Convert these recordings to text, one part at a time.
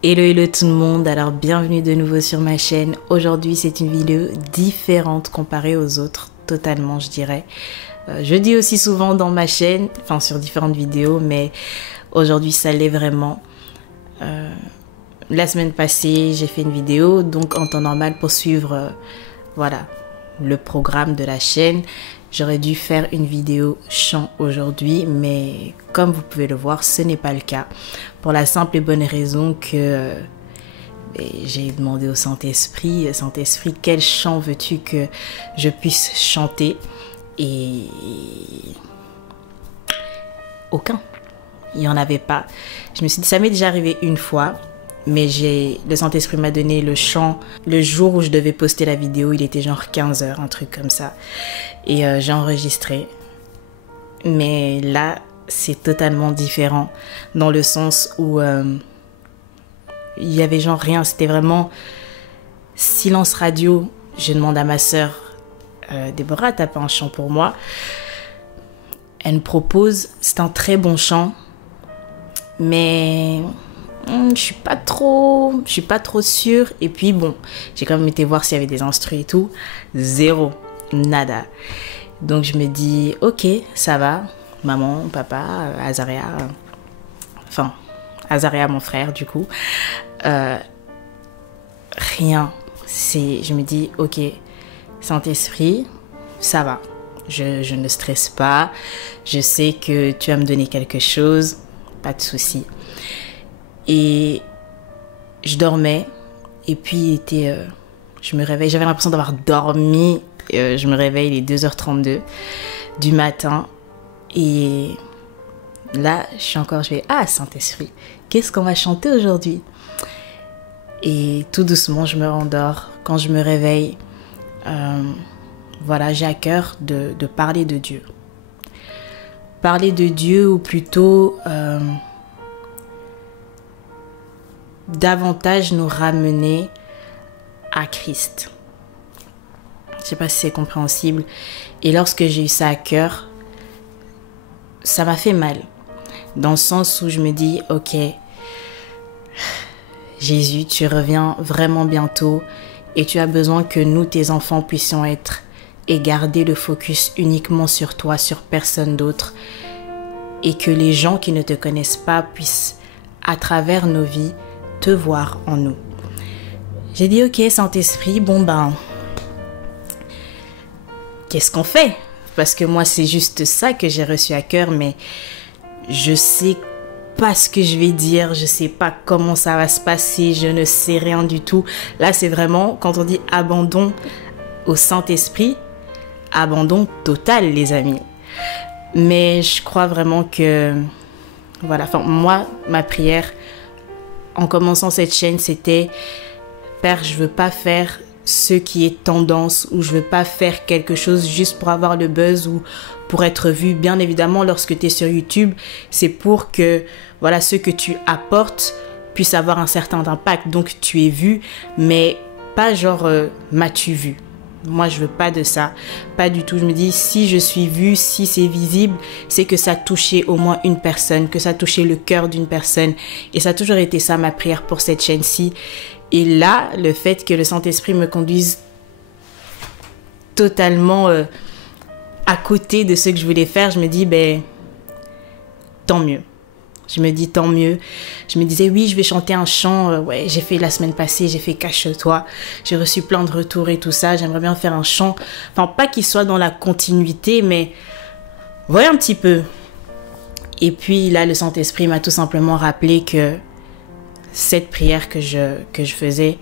Hello hello tout le monde, alors bienvenue de nouveau sur ma chaîne. Aujourd'hui c'est une vidéo différente comparée aux autres, totalement je dirais. Je dis aussi souvent dans ma chaîne, enfin sur différentes vidéos, mais aujourd'hui ça l'est vraiment. La semaine passée j'ai fait une vidéo, donc en temps normal pour suivre voilà, le programme de la chaîne. J'aurais dû faire une vidéo chant aujourd'hui, mais comme vous pouvez le voir, ce n'est pas le cas. Pour la simple et bonne raison que j'ai demandé au Saint-Esprit, Saint-Esprit, quel chant veux-tu que je puisse chanter? Et aucun. Il n'y en avait pas. Je me suis dit, ça m'est déjà arrivé une fois. Mais le Saint-Esprit m'a donné le chant. Le jour où je devais poster la vidéo, il était genre 15h, un truc comme ça. Et j'ai enregistré. Mais là, c'est totalement différent. Dans le sens où il y avait genre rien. C'était vraiment silence radio. Je demande à ma sœur, Déborah, t'as pas un chant pour moi? Elle me propose, c'est un très bon chant. Mais je suis pas trop sûre. Et puis bon, j'ai quand même été voir s'il y avait des instrus et tout. Zéro, nada. Donc je me dis, ok, ça va. Maman, papa, Azaria, enfin Azaria mon frère du coup. Rien. Je me dis, ok, Saint-Esprit, ça va. Je ne stresse pas. Je sais que tu vas me donner quelque chose. Pas de souci. Et je dormais. Et puis, je me réveille. J'avais l'impression d'avoir dormi. Je me réveille, il est 2h32 du matin. Et là, je fais, ah, Saint-Esprit, qu'est-ce qu'on va chanter aujourd'hui? Et tout doucement, je me rendors. Quand je me réveille, voilà, j'ai à cœur de parler de Dieu. Parler de Dieu, ou plutôt davantage nous ramener à Christ. Je ne sais pas si c'est compréhensible. Et lorsque j'ai eu ça à cœur, ça m'a fait mal. Dans le sens où je me dis, ok, Jésus, tu reviens vraiment bientôt et tu as besoin que nous, tes enfants, puissions être et garder le focus uniquement sur toi, sur personne d'autre. Et que les gens qui ne te connaissent pas puissent, à travers nos vies, te voir en nous. J'ai dit, ok, Saint-Esprit, bon ben, qu'est-ce qu'on fait? Parce que moi, c'est juste ça que j'ai reçu à cœur, mais je sais pas ce que je vais dire, je sais pas comment ça va se passer, je ne sais rien du tout. Là, c'est vraiment, quand on dit abandon au Saint-Esprit, abandon total, les amis. Mais je crois vraiment que, voilà, enfin, moi, ma prière, en commençant cette chaîne, c'était, Père, je veux pas faire ce qui est tendance, ou je veux pas faire quelque chose juste pour avoir le buzz ou pour être vu. Bien évidemment, lorsque tu es sur YouTube, c'est pour que voilà, ce que tu apportes puisse avoir un certain impact. Donc tu es vu, mais pas genre m'as-tu vu. Moi, je veux pas de ça, pas du tout. Je me dis, si je suis vue, si c'est visible, c'est que ça a touché au moins une personne, que ça a touché le cœur d'une personne. Et ça a toujours été ça ma prière pour cette chaîne-ci. Et là, le fait que le Saint-Esprit me conduise totalement à côté de ce que je voulais faire, je me dis, ben, tant mieux. Je me dis, tant mieux. Je me disais, oui, je vais chanter un chant. Ouais, j'ai fait la semaine passée, j'ai fait Cache-toi. J'ai reçu plein de retours et tout ça. J'aimerais bien faire un chant. Enfin, pas qu'il soit dans la continuité, mais voyez un petit peu. Et puis là, le Saint-Esprit m'a tout simplement rappelé que cette prière que je faisais,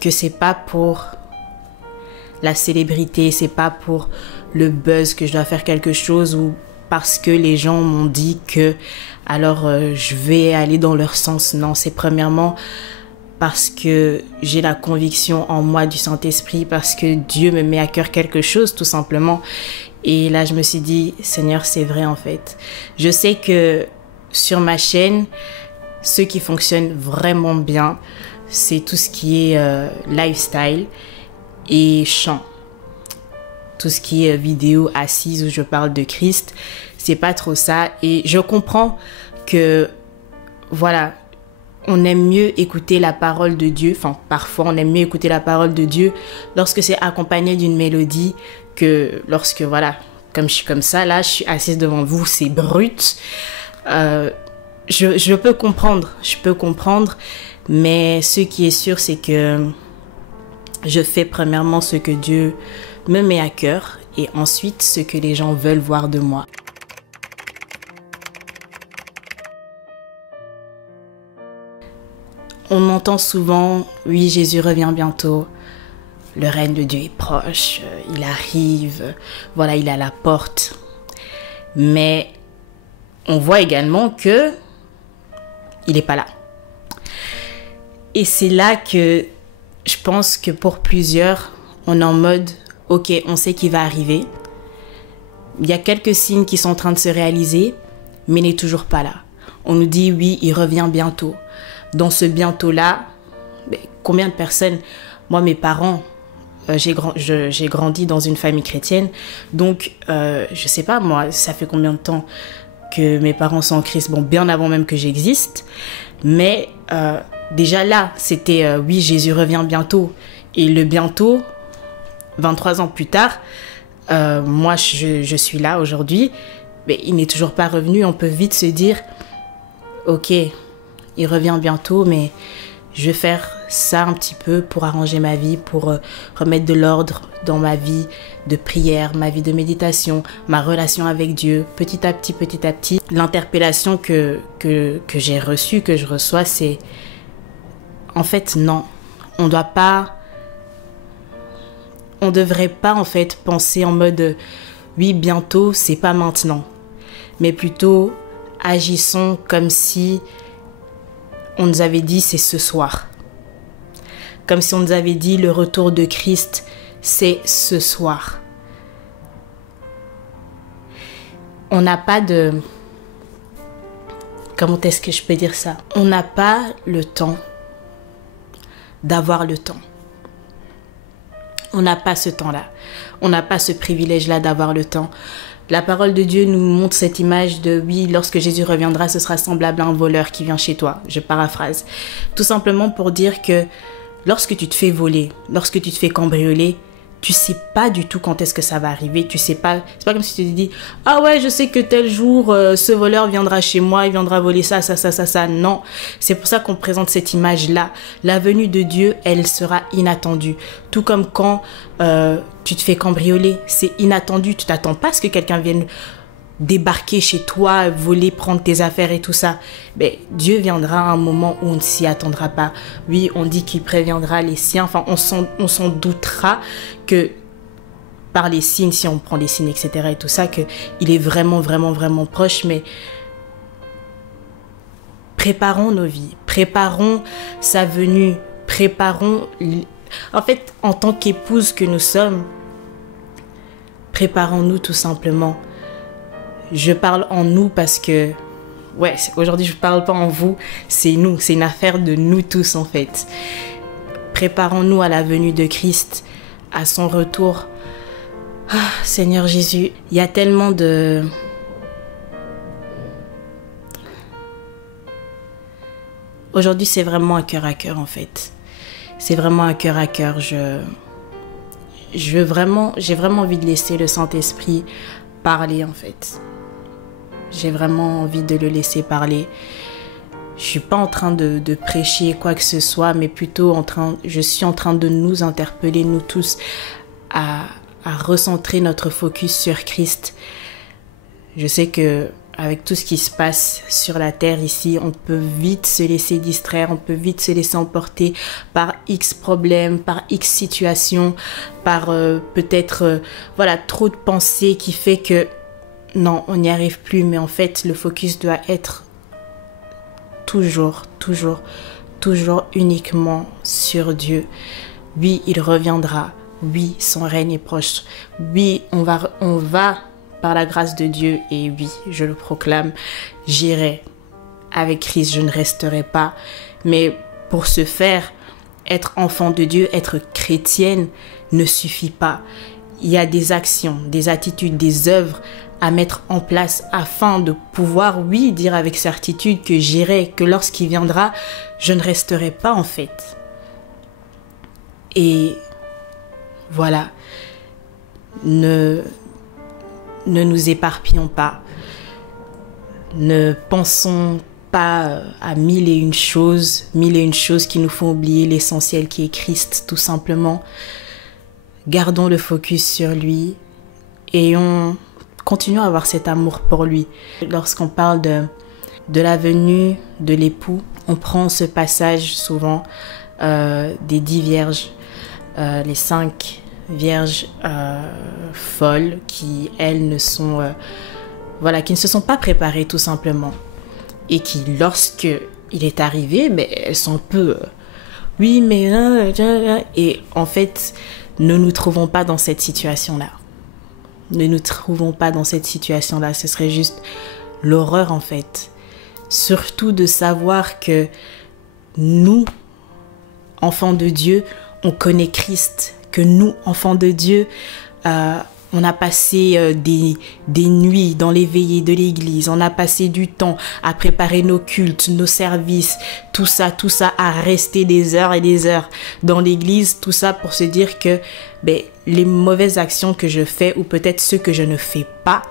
que c'est pas pour la célébrité, c'est pas pour le buzz que je dois faire quelque chose ou parce que les gens m'ont dit que alors je vais aller dans leur sens. Non, c'est premièrement parce que j'ai la conviction en moi du Saint-Esprit, parce que Dieu me met à cœur quelque chose tout simplement. Et là, je me suis dit, Seigneur, c'est vrai en fait. Je sais que sur ma chaîne, ce qui fonctionne vraiment bien, c'est tout ce qui est lifestyle et chant. Tout ce qui est vidéo assise où je parle de Christ, c'est pas trop ça. Et je comprends que, voilà, on aime mieux écouter la parole de Dieu, enfin parfois on aime mieux écouter la parole de Dieu lorsque c'est accompagné d'une mélodie que lorsque, voilà, comme je suis comme ça, là je suis assise devant vous, c'est brut. Je peux comprendre, mais ce qui est sûr, c'est que je fais premièrement ce que Dieu me met à cœur et ensuite ce que les gens veulent voir de moi. On entend souvent, oui, Jésus revient bientôt, le règne de Dieu est proche, il arrive, voilà, il est à la porte. Mais on voit également que il n'est pas là. Et c'est là que je pense que pour plusieurs, on est en mode, ok, on sait qu'il va arriver. Il y a quelques signes qui sont en train de se réaliser, mais il n'est toujours pas là. On nous dit, oui, il revient bientôt. Dans ce bientôt-là, combien de personnes, moi, mes parents, j'ai grandi dans une famille chrétienne, donc je sais pas, moi, ça fait combien de temps que mes parents sont en Christ, bon, bien avant même que j'existe, mais déjà là, c'était, oui, Jésus revient bientôt, et le bientôt, 23 ans plus tard, moi, je suis là aujourd'hui, mais il n'est toujours pas revenu, on peut vite se dire, ok, il revient bientôt, mais je vais faire ça un petit peu pour arranger ma vie, pour remettre de l'ordre dans ma vie de prière, ma vie de méditation, ma relation avec Dieu. Petit à petit, l'interpellation que j'ai reçue, que je reçois, c'est en fait non, on devrait pas en fait penser en mode oui, bientôt, c'est pas maintenant, mais plutôt agissons comme si on nous avait dit c'est ce soir. Comme si on nous avait dit le retour de Christ, c'est ce soir. On n'a pas de... Comment est-ce que je peux dire ça? On n'a pas le temps d'avoir le temps. On n'a pas ce temps-là. On n'a pas ce privilège-là d'avoir le temps. La parole de Dieu nous montre cette image de oui, lorsque Jésus reviendra, ce sera semblable à un voleur qui vient chez toi. Je paraphrase. Tout simplement pour dire que lorsque tu te fais voler, lorsque tu te fais cambrioler, tu sais pas du tout quand est-ce que ça va arriver. Tu sais pas. C'est pas comme si tu te dis ah ouais, je sais que tel jour ce voleur viendra chez moi, il viendra voler ça. Non, c'est pour ça qu'on présente cette image-là. La venue de Dieu, elle sera inattendue. Tout comme quand tu te fais cambrioler, c'est inattendu. Tu t'attends pas à ce que quelqu'un vienne débarquer chez toi, voler, prendre tes affaires et tout ça. Mais Dieu viendra à un moment où on ne s'y attendra pas. Oui, on dit qu'il préviendra les siens. Enfin, on s'en doutera que par les signes, si on prend les signes, etc. et tout ça, qu'il est vraiment, vraiment, vraiment proche. Mais préparons nos vies, préparons sa venue, préparons... En fait, en tant qu'épouse que nous sommes, préparons-nous tout simplement. Je parle en nous parce que, ouais, aujourd'hui je ne parle pas en vous, c'est nous, c'est une affaire de nous tous en fait. Préparons-nous à la venue de Christ, à son retour. Ah, Seigneur Jésus, il y a tellement de... Aujourd'hui c'est vraiment un cœur à cœur en fait. C'est vraiment un cœur à cœur. J'ai vraiment envie de laisser le Saint-Esprit parler en fait. J'ai vraiment envie de le laisser parler. Je suis pas en train de prêcher quoi que ce soit, mais plutôt je suis en train de nous interpeller, nous tous, à recentrer notre focus sur Christ. Je sais que avec tout ce qui se passe sur la terre ici, on peut vite se laisser distraire, on peut vite se laisser emporter par X problèmes, par X situations, par peut-être voilà, trop de pensées qui fait que non, on n'y arrive plus. Mais en fait, le focus doit être toujours uniquement sur Dieu. Oui, il reviendra. Oui, son règne est proche. Oui, on va par la grâce de Dieu, et oui, je le proclame, j'irai avec Christ, je ne resterai pas. Mais pour ce faire, être enfant de Dieu, être chrétienne ne suffit pas. Il y a des actions, des attitudes, des œuvres à mettre en place afin de pouvoir, oui, dire avec certitude que j'irai, que lorsqu'il viendra, je ne resterai pas en fait. Et voilà, ne nous éparpillons pas, ne pensons pas à mille et une choses qui nous font oublier l'essentiel qui est Christ, tout simplement. Gardons le focus sur lui et continuons à avoir cet amour pour lui. Lorsqu'on parle de la venue de l'époux, on prend ce passage souvent des 10 vierges, les 5 vierges folles qui, elles, ne qui ne se sont pas préparées tout simplement. Et qui, lorsque il est arrivé, elles sont un peu... oui, mais... Et en fait, ne nous trouvons pas dans cette situation-là. Ne nous trouvons pas dans cette situation-là. Ce serait juste l'horreur, en fait. Surtout de savoir que nous, enfants de Dieu, on connaît Christ. Que nous, enfants de Dieu... on a passé des nuits dans les veillées de l'église. On a passé du temps à préparer nos cultes, nos services. Tout ça à rester des heures et des heures dans l'église. Tout ça pour se dire que les mauvaises actions que je fais ou peut-être ceux que je ne fais pas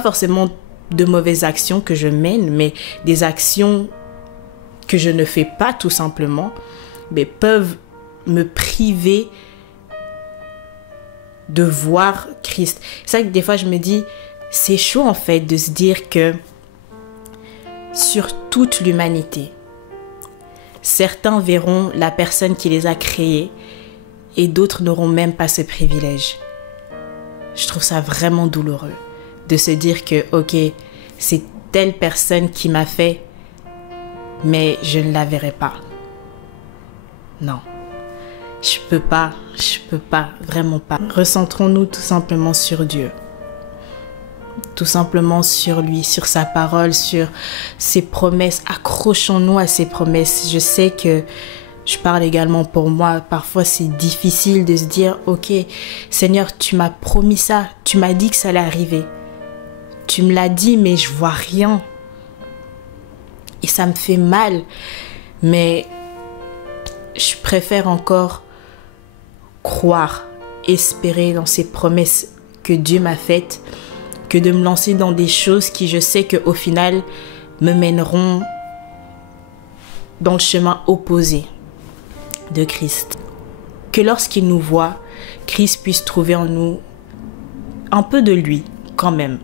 forcément de mauvaises actions que je mène, mais des actions que je ne fais pas tout simplement, peuvent me priver de voir Christ. C'est ça que des fois je me dis, c'est chaud en fait de se dire que sur toute l'humanité, certains verront la personne qui les a créés et d'autres n'auront même pas ce privilège. Je trouve ça vraiment douloureux de se dire que ok, c'est telle personne qui m'a fait, mais je ne la verrai pas. Non. Je peux pas, vraiment pas. Recentrons-nous tout simplement sur Dieu. Tout simplement sur lui, sur sa parole, sur ses promesses. Accrochons-nous à ses promesses. Je sais que je parle également pour moi. Parfois, c'est difficile de se dire, ok, Seigneur, tu m'as promis ça. Tu m'as dit que ça allait arriver. Tu me l'as dit, mais je vois rien. Et ça me fait mal. Mais je préfère encore croire, espérer dans ces promesses que Dieu m'a faites, que de me lancer dans des choses qui je sais qu'au final me mèneront dans le chemin opposé de Christ. Que lorsqu'il nous voit, Christ puisse trouver en nous un peu de lui, quand même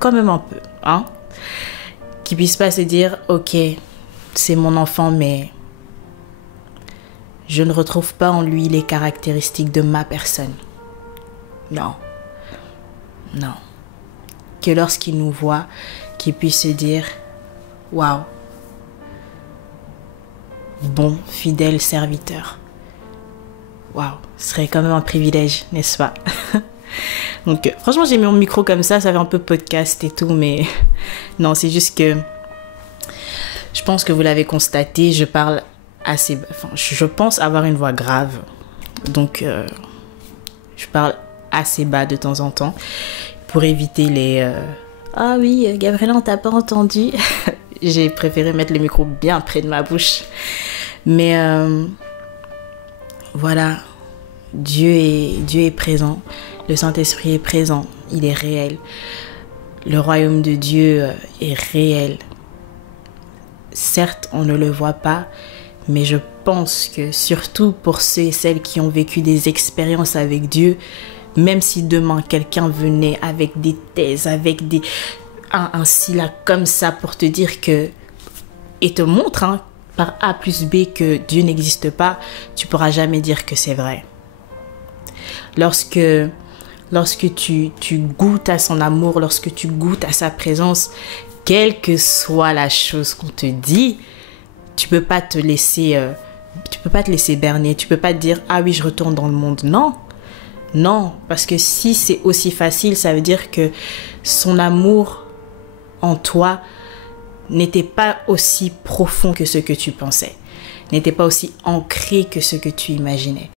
un peu, hein? Qu'il puisse pas se dire, ok, c'est mon enfant, mais je ne retrouve pas en lui les caractéristiques de ma personne. Non. Que lorsqu'il nous voit, qu'il puisse se dire, waouh, bon, fidèle serviteur. Waouh, ce serait quand même un privilège, n'est-ce pas? Donc, franchement, j'ai mis mon micro comme ça fait un peu podcast et tout, mais non, c'est juste que je pense que vous l'avez constaté, je parle assez, je pense avoir une voix grave, donc je parle assez bas de temps en temps pour éviter les ah oui, Gabriella, on t'a pas entendu. J'ai préféré mettre le micro bien près de ma bouche, mais voilà, Dieu est présent, le Saint-Esprit est présent, il est réel, le royaume de Dieu est réel. Certes, on ne le voit pas, mais je pense que surtout pour ceux et celles qui ont vécu des expériences avec Dieu, même si demain quelqu'un venait avec des thèses, avec un syllabe comme ça pour te dire que, et te montre par A plus B que Dieu n'existe pas, tu pourras jamais dire que c'est vrai. Lorsque tu goûtes à son amour, lorsque tu goûtes à sa présence, quelle que soit la chose qu'on te dit, tu peux pas te laisser berner, tu peux pas te dire ah oui, je retourne dans le monde. Non, parce que si c'est aussi facile, ça veut dire que son amour en toi n'était pas aussi profond que ce que tu pensais, n'était pas aussi ancré que ce que tu imaginais.